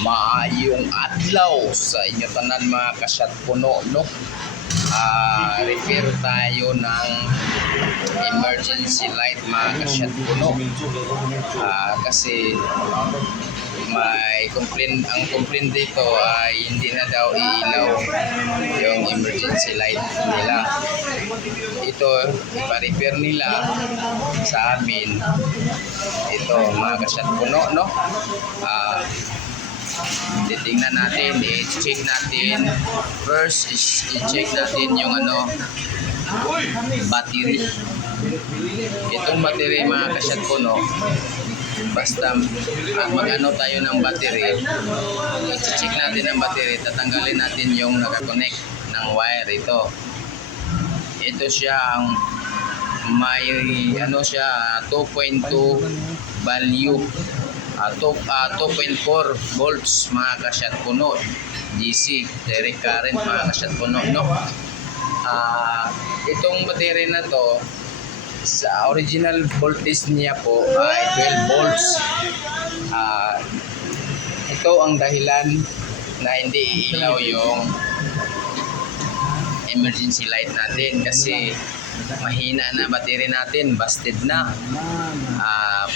Maayong adlaw sa inyo tanan mga kasyat puno, no? Repair tayo ng emergency light mga kasyat puno. Kasi may ang complaint dito ay hindi na daw iilaw yung emergency light nila. Ito, ipa-repair nila sa amin. Ito mga kasyat puno, no? Titingnan natin, i-check natin. First, i-check natin yung battery. Itong battery mga kasyat puno, basta mag-ano tayo ng battery, i-check natin ang battery, tatanggalin natin yung nakakonect ng wire. Ito siya ang may 2.2 value, 2.4 volts mga kasyat puno, DC direct current mga kasyat puno, no? Itong battery na to, sa original voltage niya po ay 12 volts. Ito ang dahilan na hindi iilaw yung emergency light natin kasi mahina na battery natin, busted na.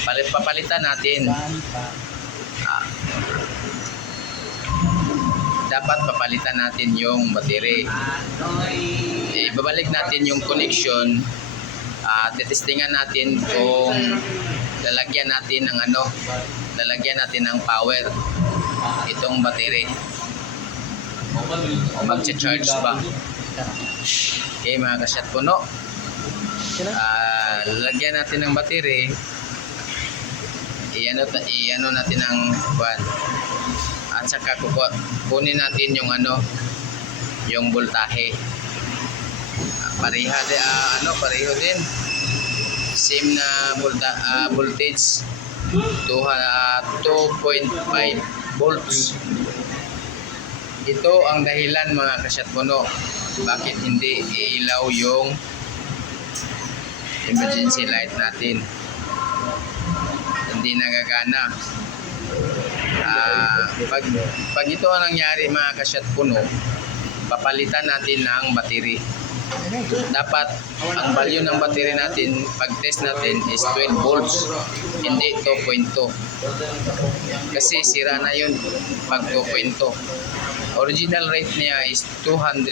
Papalitan natin. Dapat papalitan natin yung battery. Ibabalik natin yung connection. Testingan natin kung lalagyan natin ng power itong battery. Mag-charge ba? Okay mga kasyat puno, lalagyan natin ng battery. I-ano natin ang buwan, at saka kunin natin yung yung voltahe. Pareho din, same na voltage, 2.5 volts. Ito ang dahilan mga kasyat puno bakit hindi iilaw yung emergency light natin, hindi nagagana. Pag ito ang nangyari mga kasyat puno, papalitan natin ng battery. Dapat ang value ng battery natin pag test natin is 12 volts, hindi 2.2, kasi sira na yun pag 2.2. Original rate niya is 24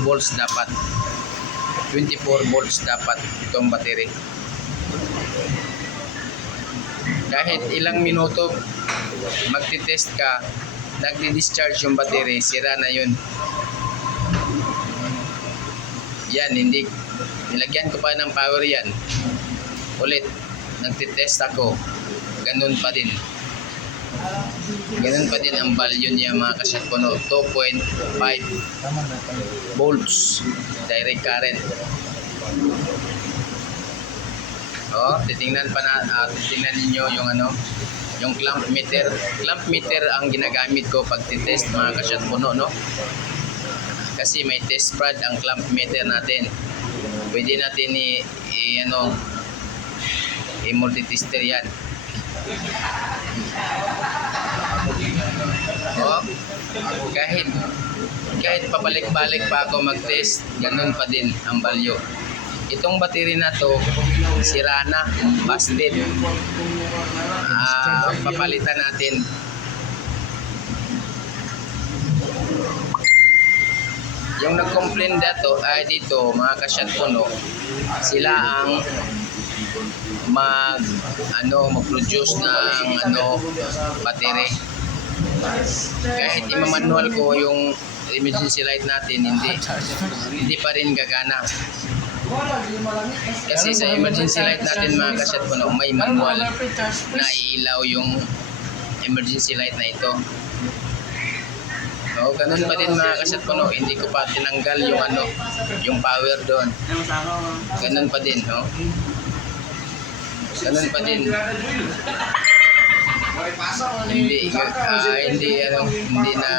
volts dapat. 24 volts dapat itong battery. Kahit ilang minuto magti-test ka, nagdi-discharge yung battery, sira na yun. Yan, hindi nilagyan ko pa ng power yan. Ulit, nagti-test ako, ganun pa din. Ganun pa din ang value niya mga kasyat puno, 2.5 volts direct current. Titingnan niyo yung clamp meter. Clamp meter ang ginagamit ko pag titest mga kasyat puno, no? Kasi may test rod ang clamp meter natin. Pwede natin i-multitester yan. Kahit pabalik-balik pa ako mag-test, ganun pa din ang value. Itong battery na to, sira na, busted. Papalitan natin. Yung nag-complain dito mga kasyat puno, sila ang mag-produce ng battery. Kahit i-manual ko yung emergency light natin, hindi pa rin gagana. Kasi sa emergency light natin mga kasyat puno, may manual na iilaw yung emergency light na ito. Ganun pa din mga kasyat puno, hindi ko pa tinanggal yung power doon. Ganun pa din, ganun pa din. Hindi na